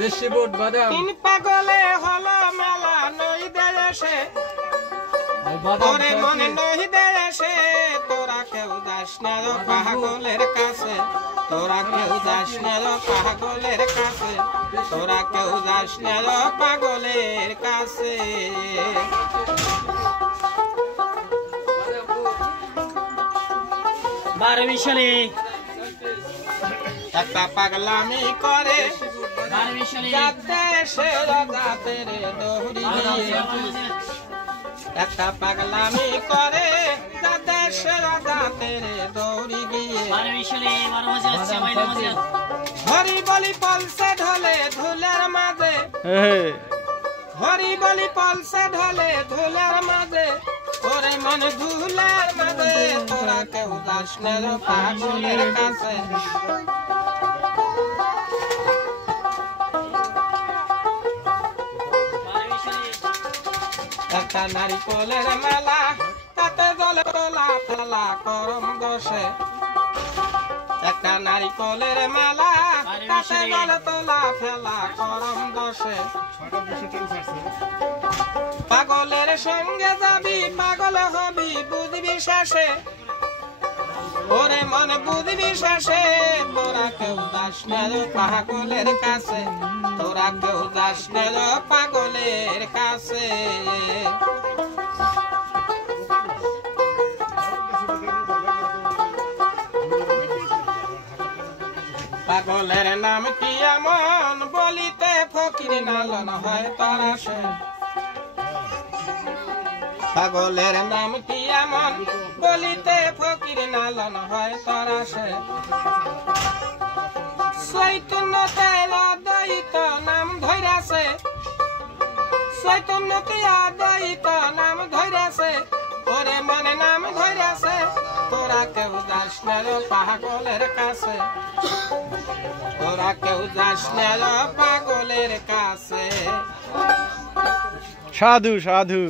দেশি বুট বাদাম তিন পাগলে হলো মেলা নই দেশে ওরে মনে নই দেশে তোরা কেউ যাস না পাগলের কাছে তোরা কেউ যাস না পাগলের কাছে তোরা কেউ যাস না পাগলের কাছে একটা পাগলামি করে একটা পাগলামি করে দেশের দাঁতের দৌড়ি গিয়ে হরি বলি পলসে ঢলে ধুলের মাঝে হরি বলি পলসে ঢলে ধুলের মাঝে ওরে মন ধুলের মাঝে তোরা কেউ যাস না পাগলের কাছে একটা নারিকলের মেলা তাতে জলে তোলা ফেলা করম দোষে একটা নারিকলের মেলা তাতে জলে তোলা ফেলা করম দোষে পাগলের সঙ্গে যাবি পাগল হবি বুঝবি শেষে ওরে মনে বুঝবি শেষে তোরা কেউ যাস না পাগলের কাছে তোরা কেউ যাস না পাগলের কাছে পাগলের নাম কি এমন বলিতে ফকির নালন হয় তারা সে পাগলের নাম কি এমন বলিতে ফকির নালন হয় তারা সে চৈতন্যতে অদ্বৈত নাম ধৈরাছে চৈতন্যতে অদ্বৈত নাম ধৈরাছে ওরে মনে নাম ধৈরাছে তোরা কেউ যাস না পাগলের কাছে তোরা কেউ যাস না পাগলের কাছে সাধু সাধু।